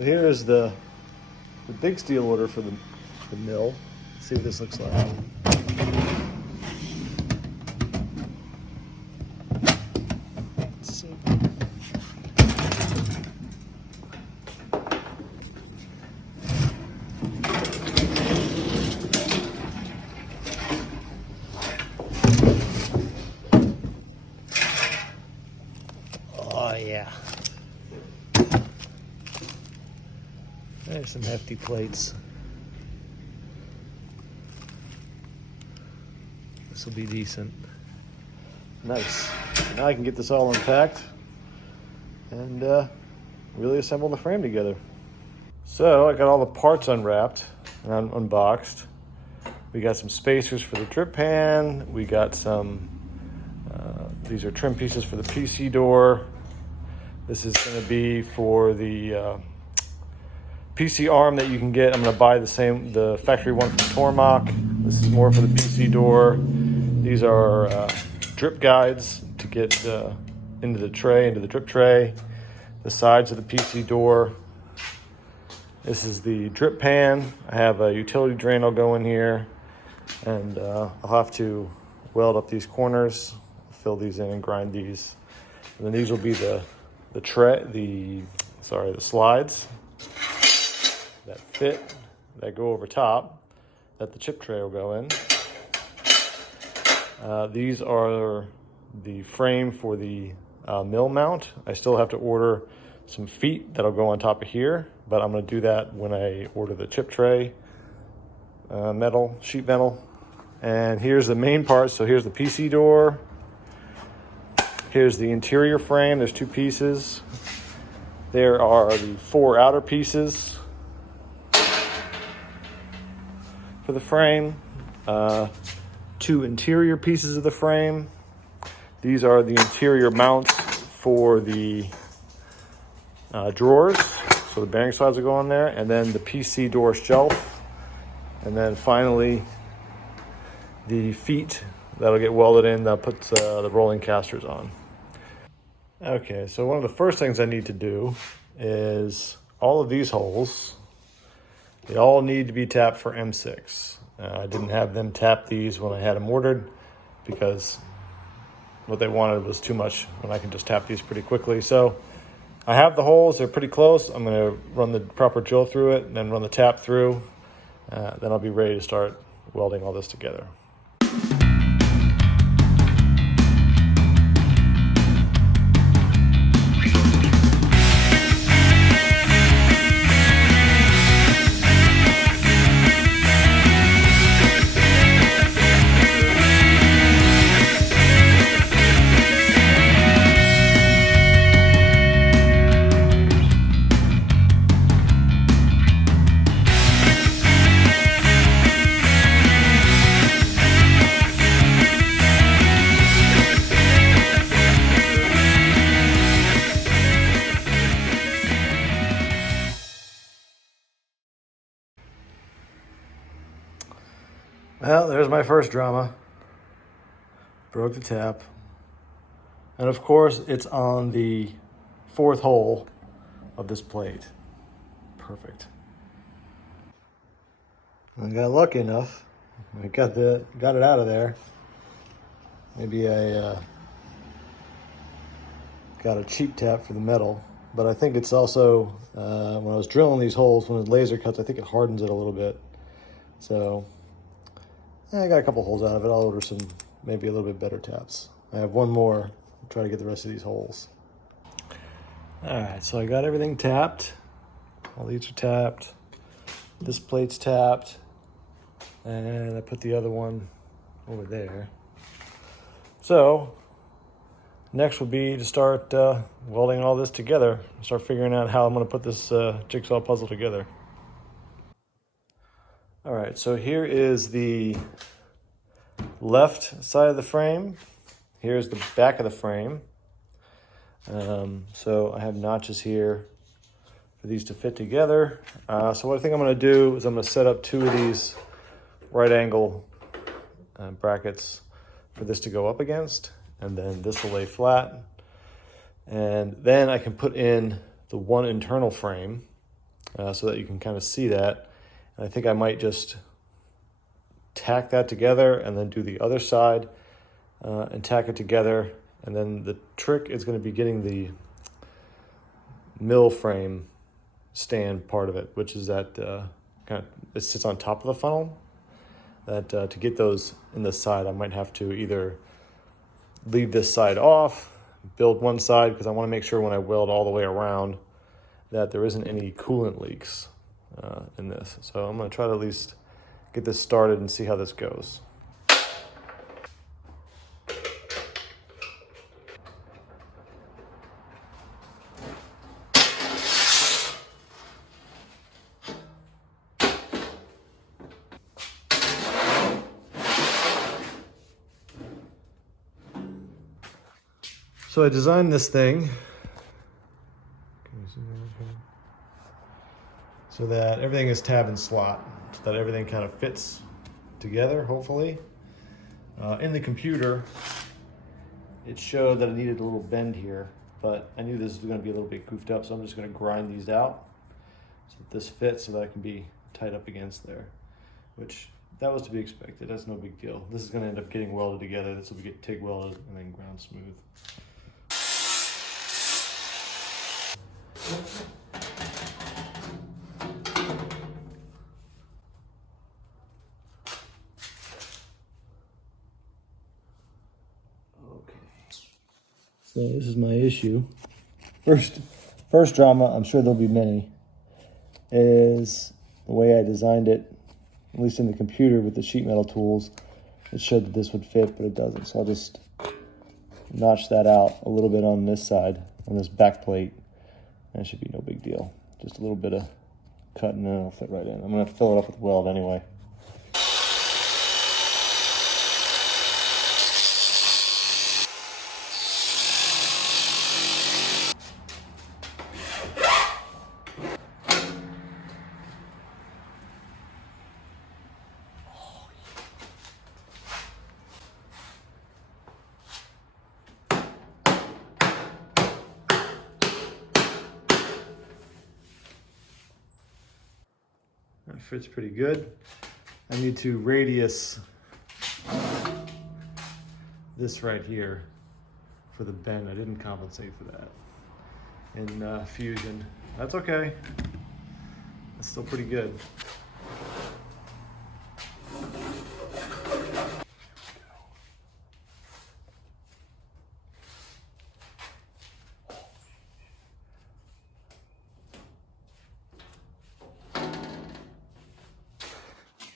Here is the big steel order for the mill. Let's see what this looks like. Let's see. Oh yeah. There's some hefty plates. This will be decent. Nice. So now I can get this all unpacked and really assemble the frame together. So I got all the parts unwrapped and unboxed. We got some spacers for the drip pan. We got some, these are trim pieces for the PC door. This is gonna be for the PC arm that you can get. I'm gonna buy the factory one from Tormach. This is more for the PC door. These are drip guides to get into the tray, into the drip tray. The sides of the PC door. This is the drip pan. I have a utility drain I'll go in here, and I'll have to weld up these corners, fill these in and grind these. And then these will be the slides that fit, that go over top, that the chip tray will go in. These are the frame for the mill mount. I still have to order some feet that'll go on top of here, but I'm gonna do that when I order the chip tray sheet metal. And here's the main part. So here's the PC door. Here's the interior frame. There's two pieces. There are the 4 outer pieces for the frame. 2 interior pieces of the frame. These are the interior mounts for the drawers. So the bearing slides will go on there. And then the PC door shelf. And then finally, the feet that'll get welded in that puts the rolling casters on. Okay, so one of the first things I need to do is all of these holes, they all need to be tapped for M6. I didn't have them tap these when I had them ordered because what they wanted was too much when I can just tap these pretty quickly. So I have the holes, they're pretty close. I'm gonna run the proper drill through it and then run the tap through. Then I'll be ready to start welding all this together. Well, there's my first drama. Broke the tap. And of course, it's on the 4th hole of this plate. Perfect. I got lucky enough. I got it out of there. Maybe I got a cheap tap for the metal. But I think it's also, when I was drilling these holes, when it laser cuts, I think it hardens it a little bit. So I got a couple holes out of it. I'll order some, maybe a little bit better taps. I have one more. I'll try to get the rest of these holes. All right, so I got everything tapped. All these are tapped. This plate's tapped. And I put the other one over there. So next will be to start welding all this together. Start figuring out how I'm gonna put this jigsaw puzzle together. All right, so here is the left side of the frame. Here's the back of the frame. So I have notches here for these to fit together. So what I think I'm gonna do is I'm gonna set up 2 of these right angle brackets for this to go up against, and then this will lay flat. And then I can put in the one internal frame so that you can kind of see that. And I think I might just tack that together and then do the other side and tack it together. And then the trick is going to be getting the mill frame stand part of it, which is that it sits on top of the funnel. That to get those in the side, I might have to either leave this side off, build one side, because I want to make sure when I weld all the way around that there isn't any coolant leaks in this. So I'm going to try to at least get this started and see how this goes. So I designed this thing so that everything is tab and slot, so that everything kind of fits together, hopefully. In the computer, it showed that it needed a little bend here, but I knew this was going to be a little bit goofed up, so I'm just going to grind these out so that this fits, so that it can be tight up against there, which that was to be expected. That's no big deal. This is going to end up getting welded together. This will get TIG welded and then ground smooth. So this is my issue. First drama, I'm sure there'll be many, is the way I designed it, at least in the computer with the sheet metal tools. It showed that this would fit, but it doesn't. So I'll just notch that out a little bit on this side, on this back plate. That should be no big deal. Just a little bit of cut and then it'll fit right in. I'm gonna fill it up with weld anyway. That fits pretty good. I need to radius this right here for the bend. I didn't compensate for that in Fusion. That's okay. That's still pretty good.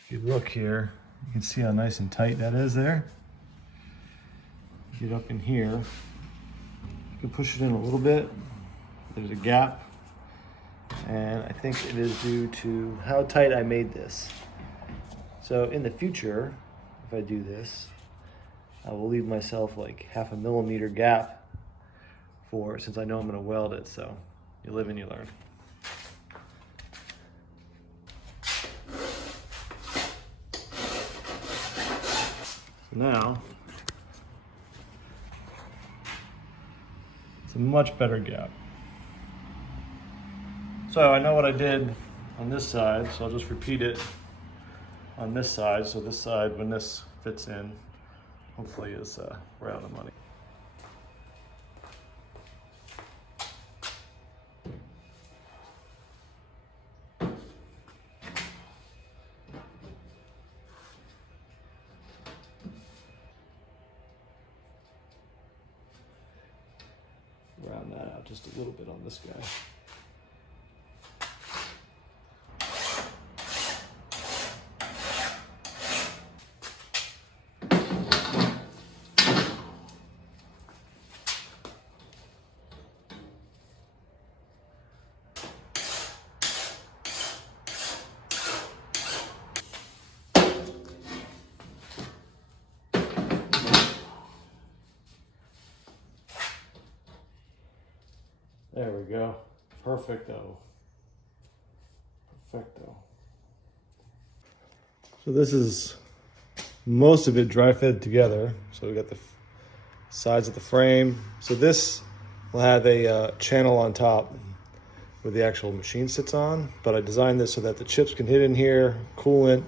If you look here, you can see how nice and tight that is there. Get up in here, you can push it in a little bit. There's a gap, and I think it is due to how tight I made this. So in the future, if I do this, I will leave myself like 0.5 millimeter gap since I know I'm going to weld it. So you live and you learn. Now, it's a much better gap. So I know what I did on this side, so I'll just repeat it on this side. So this side, when this fits in, hopefully is right on the money. Round that out just a little bit on this guy. There we go. Perfecto. Perfecto. So this is most of it dry fitted together. So we got the sides of the frame. So this will have a channel on top where the actual machine sits on, but I designed this so that the chips can hit in here, coolant,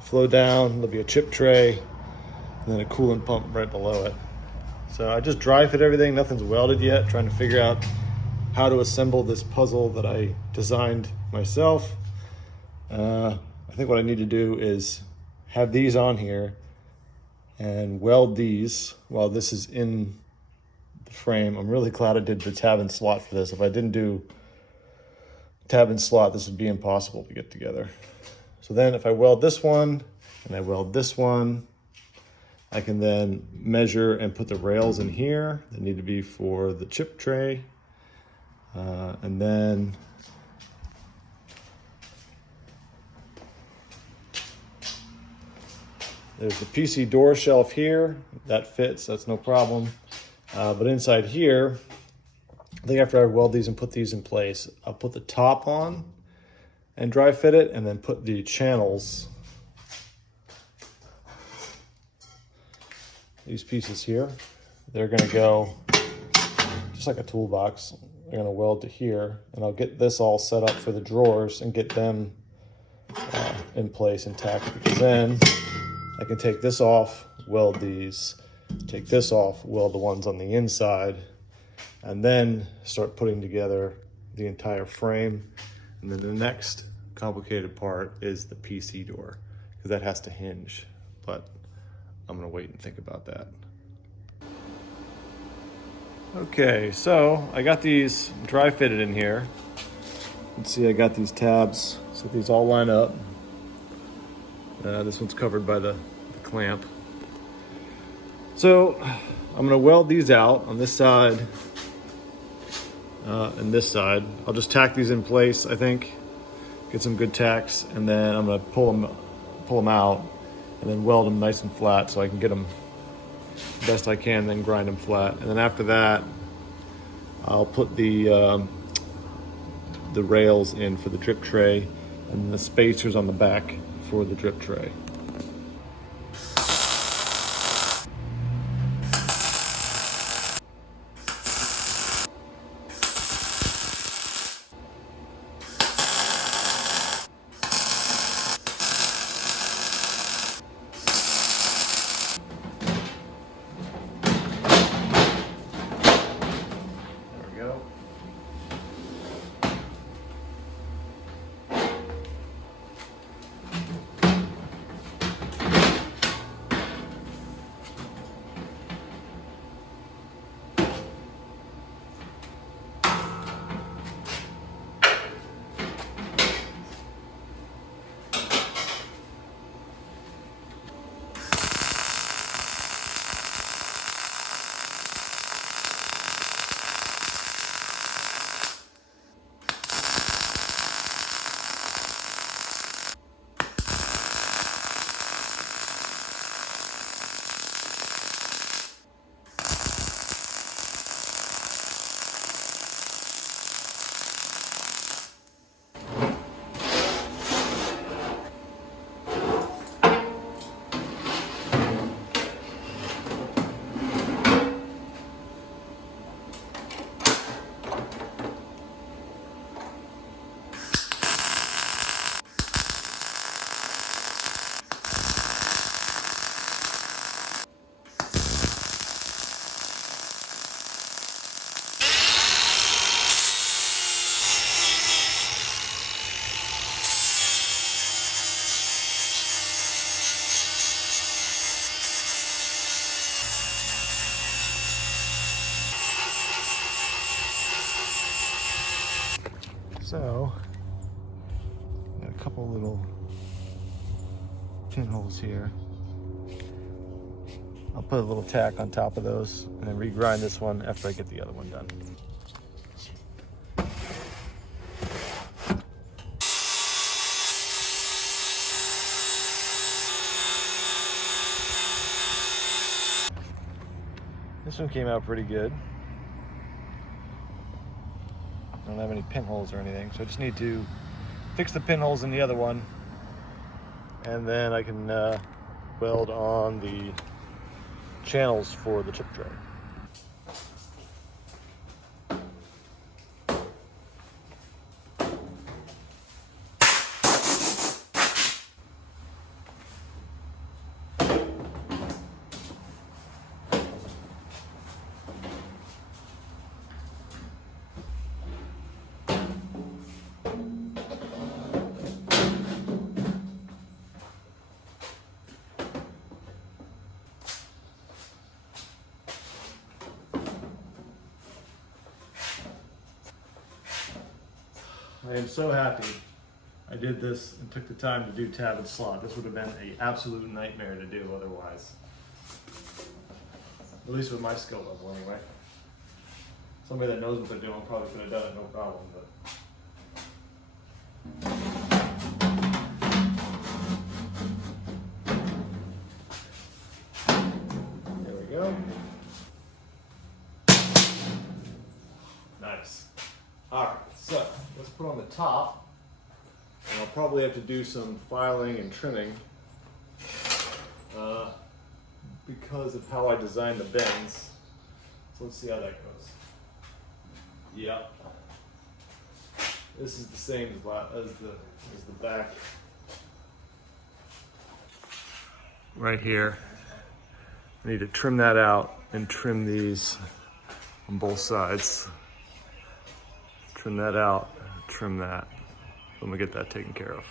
flow down, there'll be a chip tray, and then a coolant pump right below it. So I just dry fit everything, nothing's welded yet, trying to figure out how to assemble this puzzle that I designed myself. I think what I need to do is have these on here and weld these while this is in the frame. I'm really glad I did the tab and slot for this. If I didn't do tab and slot, this would be impossible to get together. So then if I weld this one and I weld this one, I can then measure and put the rails in here that need to be for the chip tray. And then there's the PC door shelf here. That fits, that's no problem. But inside here, I think after I weld these and put these in place, I'll put the top on and dry fit it, and then put the channels, these pieces here, they're gonna go just like a toolbox. They're gonna weld to here, and I'll get this all set up for the drawers and get them in place intact, because then I can take this off, weld these, take this off, weld the ones on the inside, and then start putting together the entire frame. And then the next complicated part is the PC door, because that has to hinge, but I'm gonna wait and think about that. Okay, so I got these dry fitted in here. Let's see, I got these tabs, so these all line up. This one's covered by the clamp. So I'm gonna weld these out on this side and this side. I'll just tack these in place, I think, get some good tacks, and then I'm gonna pull them out and then weld them nice and flat so I can get them best I can, then grind them flat. And then after that, I'll put the rails in for the drip tray and the spacers on the back for the drip tray. So, got a couple little pinholes here. I'll put a little tack on top of those and then regrind this one after I get the other one done. This one came out pretty good. I don't have any pinholes or anything, so I just need to fix the pinholes in the other one, and then I can weld on the channels for the chip tray. I am so happy I did this and took the time to do tab and slot. This would have been an absolute nightmare to do otherwise. At least with my skill level anyway. Somebody that knows what they're doing probably could have done it no problem, but. There we go. Nice. All right, so let's put on the top, and I'll probably have to do some filing and trimming because of how I designed the bends. So let's see how that goes. Yep. This is the same as the back. Right here. I need to trim that out and trim these on both sides. Trim that out, trim that. I'm gonna get that taken care of.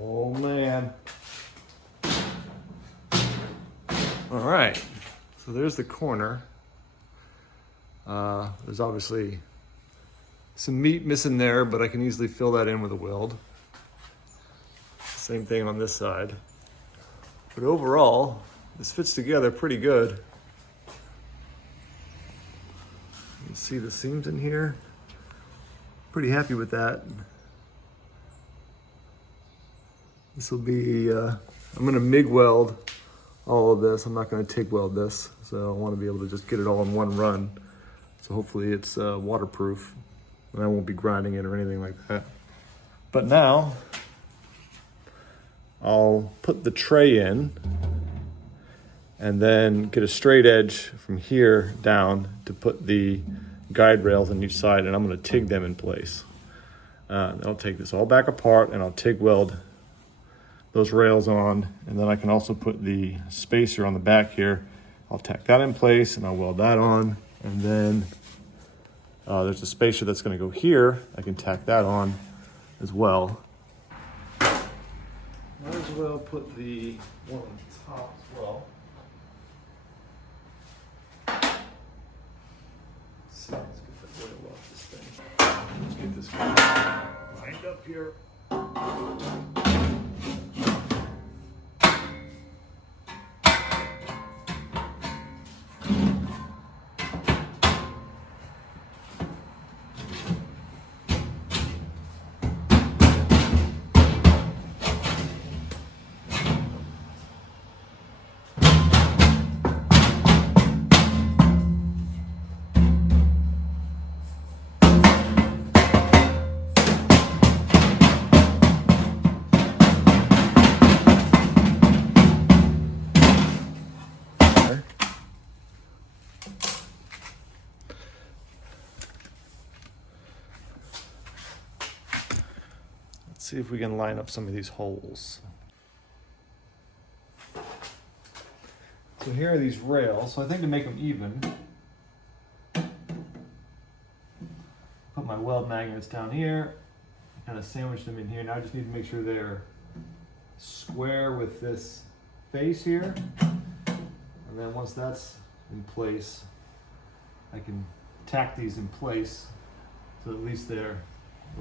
Oh man. All right, so there's the corner. There's obviously some meat missing there, but I can easily fill that in with a weld. Same thing on this side. But overall, this fits together pretty good. You can see the seams in here. Pretty happy with that. This will be, I'm gonna MIG weld all of this. I'm not gonna TIG weld this. So I wanna be able to just get it all in one run. So hopefully it's waterproof and I won't be grinding it or anything like that. But now, I'll put the tray in and then get a straight edge from here down to put the guide rails on each side, and I'm gonna TIG them in place. I'll take this all back apart and I'll TIG weld those rails on, and then I can also put the spacer on the back here. I'll tack that in place and I'll weld that on, and then there's a spacer that's going to go here. I can tack that on as well. Might as well put the one on the top as well. Let's see, let's get the oil off this thing. Let's get this guy lined up here. See if we can line up some of these holes. So here are these rails. So I think to make them even, put my weld magnets down here, kind of sandwich them in here. Now I just need to make sure they're square with this face here. And then once that's in place, I can tack these in place so at least they'll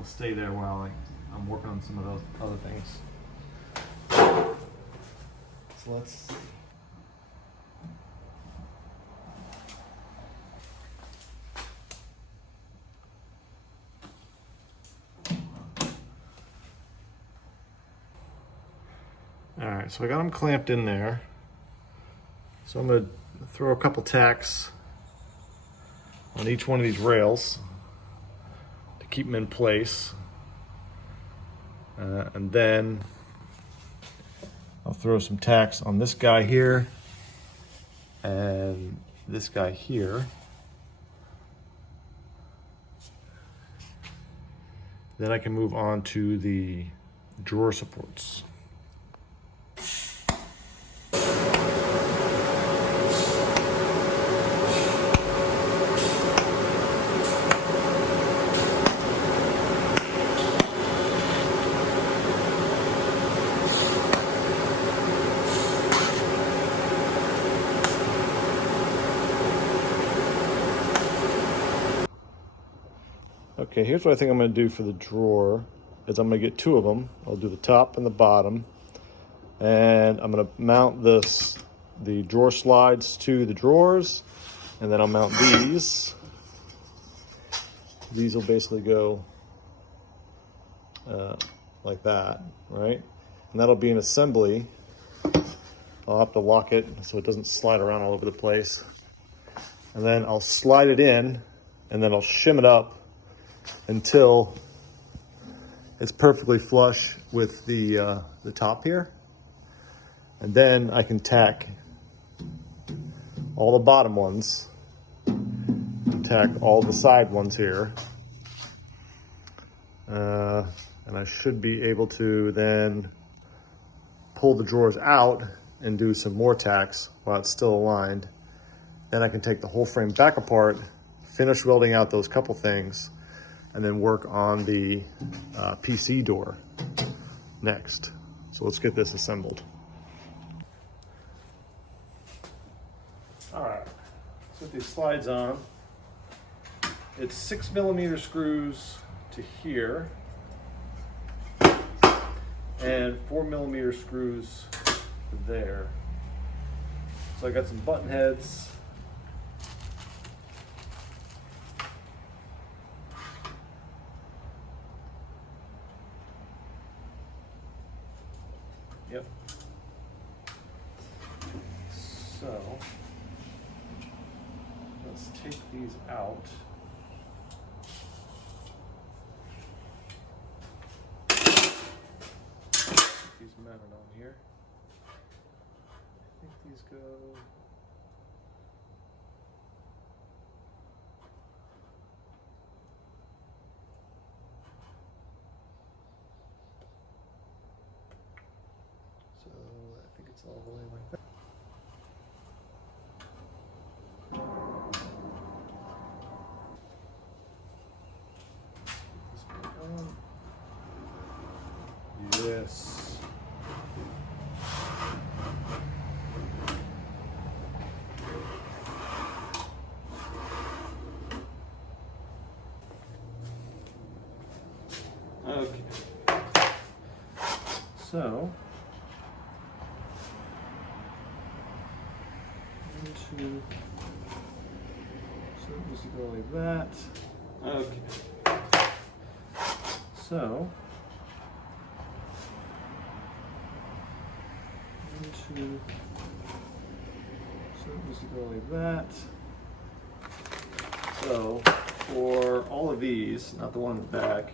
stay there while I'm working on some of those other things. So let's all right, so I got them clamped in there. So I'm going to throw a couple tacks on each one of these rails to keep them in place. And then I'll throw some tacks on this guy here and this guy here. Then I can move on to the drawer supports. Okay, here's what I think I'm going to do for the drawer, is I'm going to get two of them. I'll do the top and the bottom, and I'm going to mount the drawer slides to the drawers, and then I'll mount these. These will basically go like that, right? And that'll be an assembly. I'll have to lock it so it doesn't slide around all over the place. And then I'll slide it in, and then I'll shim it up until it's perfectly flush with the top here. And then I can tack all the bottom ones, and tack all the side ones here. And I should be able to then pull the drawers out and do some more tacks while it's still aligned. Then I can take the whole frame back apart, finish welding out those couple things, and then work on the PC door next. So let's get this assembled. All right, let's put these slides on. It's 6mm screws to here and 4mm screws to there. So I got some button heads. Yep. So let's take these out. Get these mounted on here. I think these go. So I think it's all the way like that. Yes. Okay. So, this will go like that. Okay. So, this will go like that. So, for all of these, not the one in the back,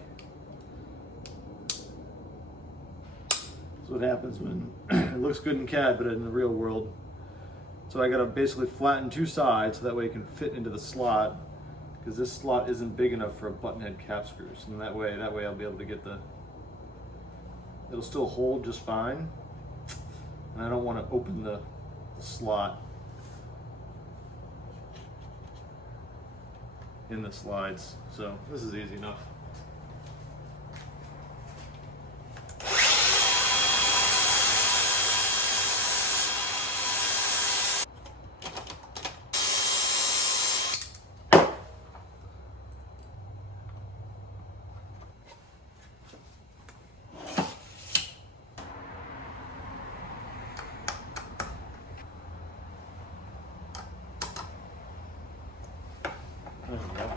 that's what happens when it looks good in CAD, but in the real world. So I gotta basically flatten two sides so that way it can fit into the slot, because this slot isn't big enough for a button head cap screws. And that way I'll be able to get it'll still hold just fine. And I don't want to open the slot in the slides. So this is easy enough. There we go.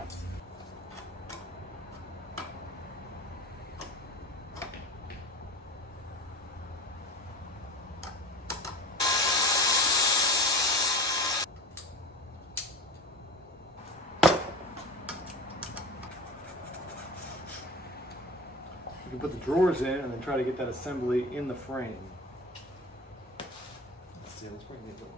You can put the drawers in and then try to get that assembly in the frame. let's bring these over.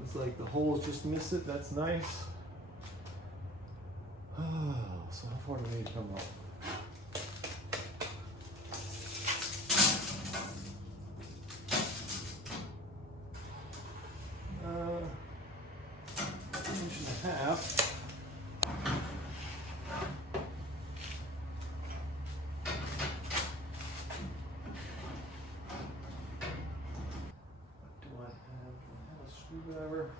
Looks like the holes just missed it. That's nice. Oh, so how far do we need to come up? Inch and a half. Do I have a screwdriver?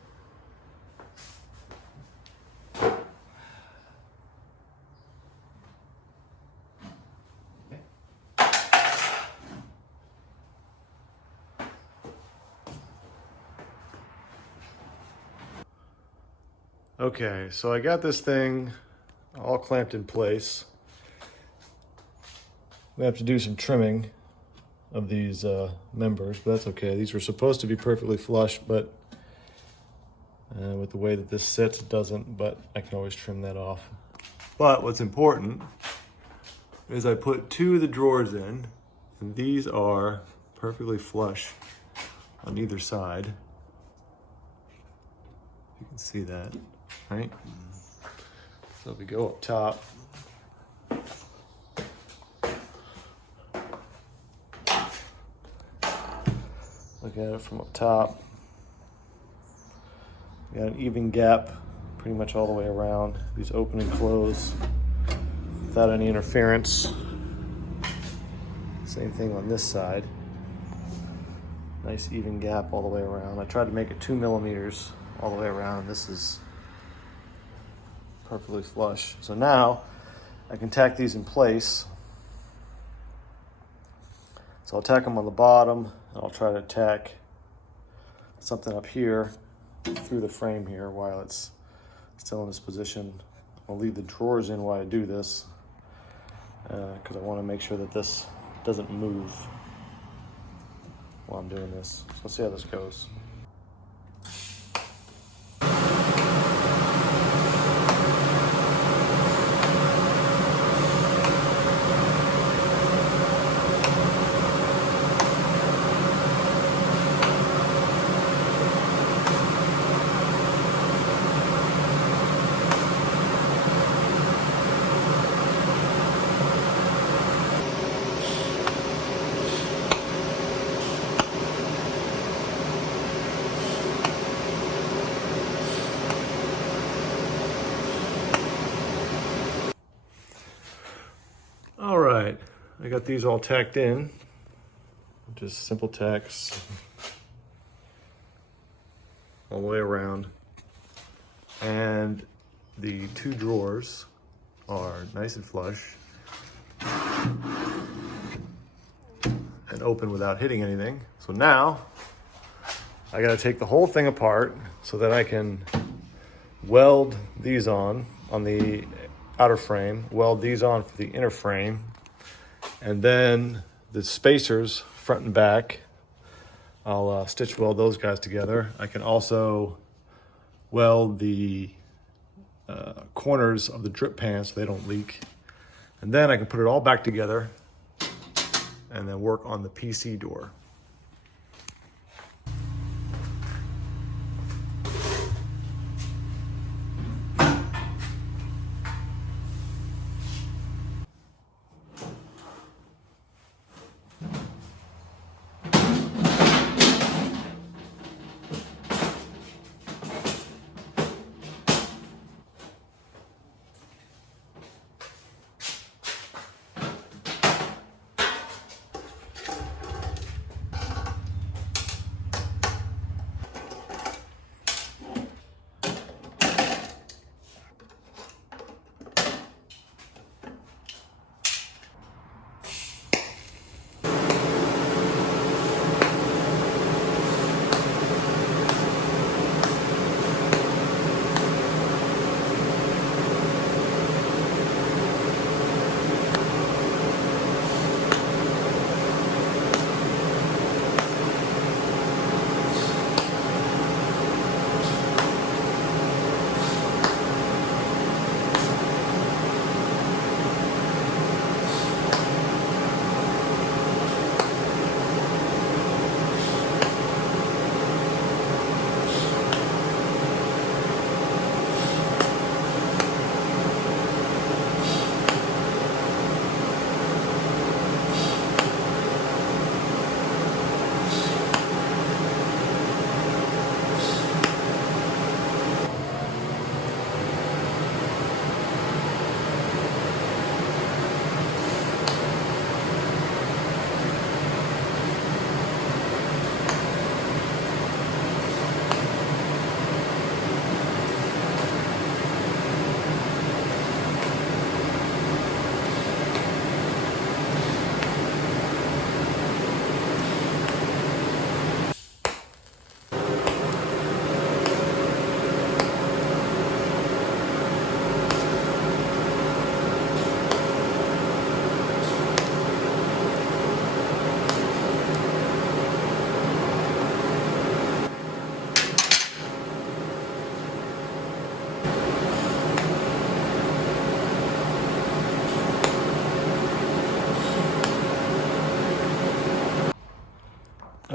Okay, so I got this thing all clamped in place. We have to do some trimming of these members, but that's okay. These were supposed to be perfectly flush, but with the way that this sits, it doesn't, but I can always trim that off. But what's important is I put 2 of the drawers in, and these are perfectly flush on either side. You can see that. Right? So if we go up top, look at it from up top. We got an even gap pretty much all the way around. These open and close without any interference. Same thing on this side. Nice even gap all the way around. I tried to make it 2 millimeters all the way around. This is perfectly flush. So now I can tack these in place. So I'll tack them on the bottom, and I'll try to tack something up here through the frame here while it's still in this position. I'll leave the drawers in while I do this because I want to make sure that this doesn't move while I'm doing this. So let's see how this goes. All right, I got these all tacked in, just simple tacks all the way around. And the 2 drawers are nice and flush and open without hitting anything. So now I gotta take the whole thing apart so that I can weld these on the outer frame, weld these on for the inner frame, and then the spacers front and back, I'll stitch weld those guys together. I can also weld the corners of the drip pans so they don't leak, and then I can put it all back together and then work on the PC door.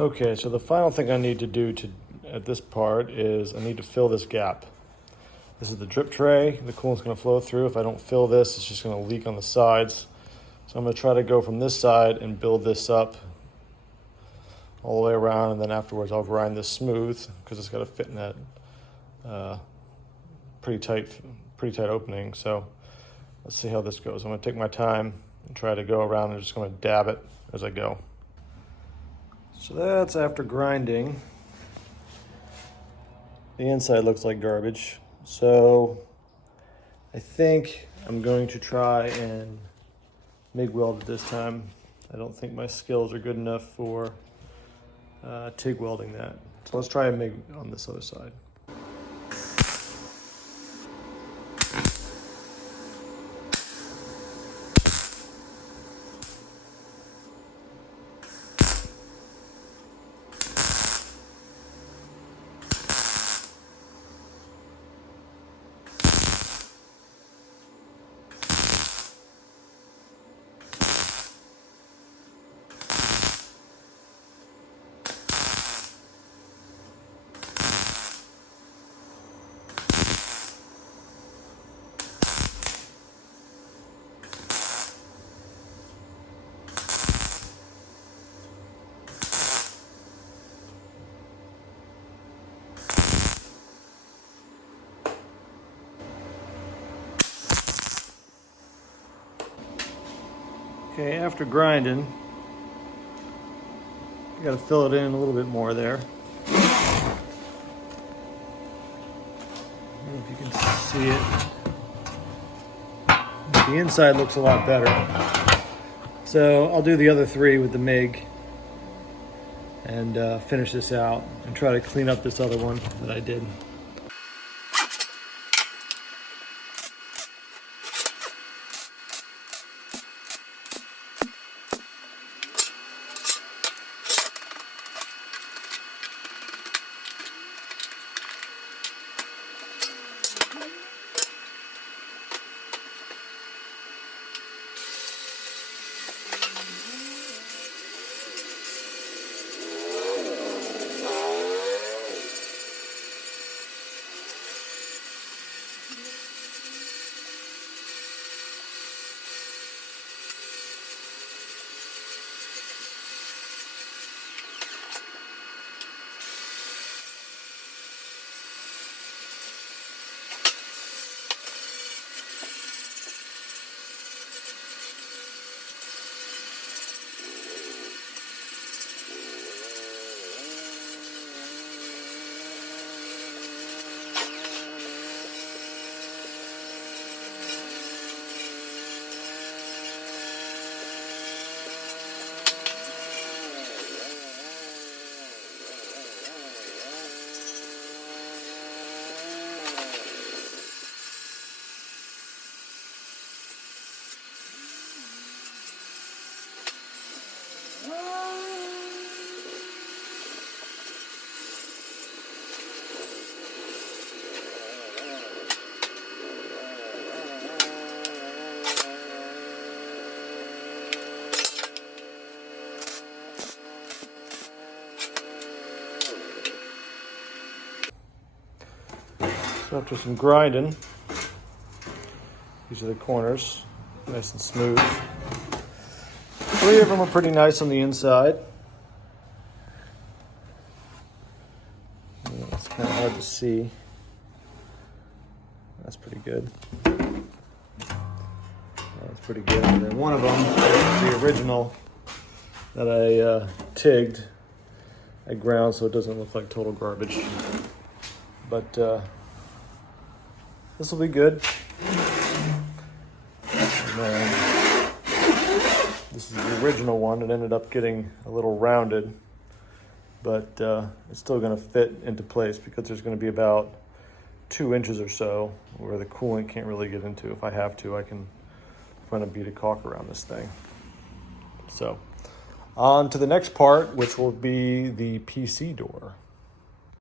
Okay, so the final thing I need to do at this part is I need to fill this gap. This is the drip tray. The coolant's gonna flow through. If I don't fill this, it's just gonna leak on the sides. So I'm gonna try to go from this side and build this up all the way around, and then afterwards I'll grind this smooth because it's gotta fit in that pretty tight opening. So let's see how this goes. I'm gonna take my time and try to go around and just gonna dab it as I go. So that's after grinding. The inside looks like garbage. So I think I'm going to try and MIG weld it this time. I don't think my skills are good enough for TIG welding that. So let's try a MIG on this other side. Okay, after grinding, you gotta fill it in a little bit more there. I don't know if you can see it. The inside looks a lot better. So I'll do the other three with the MIG and finish this out and try to clean up this other one that I did. So after some grinding, these are the corners, nice and smooth. 3 of them are pretty nice on the inside. Yeah, it's kind of hard to see. That's pretty good. That's pretty good. And then one of them is the original that I TIG'd. I ground so it doesn't look like total garbage. But this will be good. And then this is the original one. It ended up getting a little rounded, but it's still going to fit into place because there's going to be about 2 inches or so where the coolant can't really get into. If I have to, I can run a bead of caulk around this thing. So on to the next part, which will be the PC door.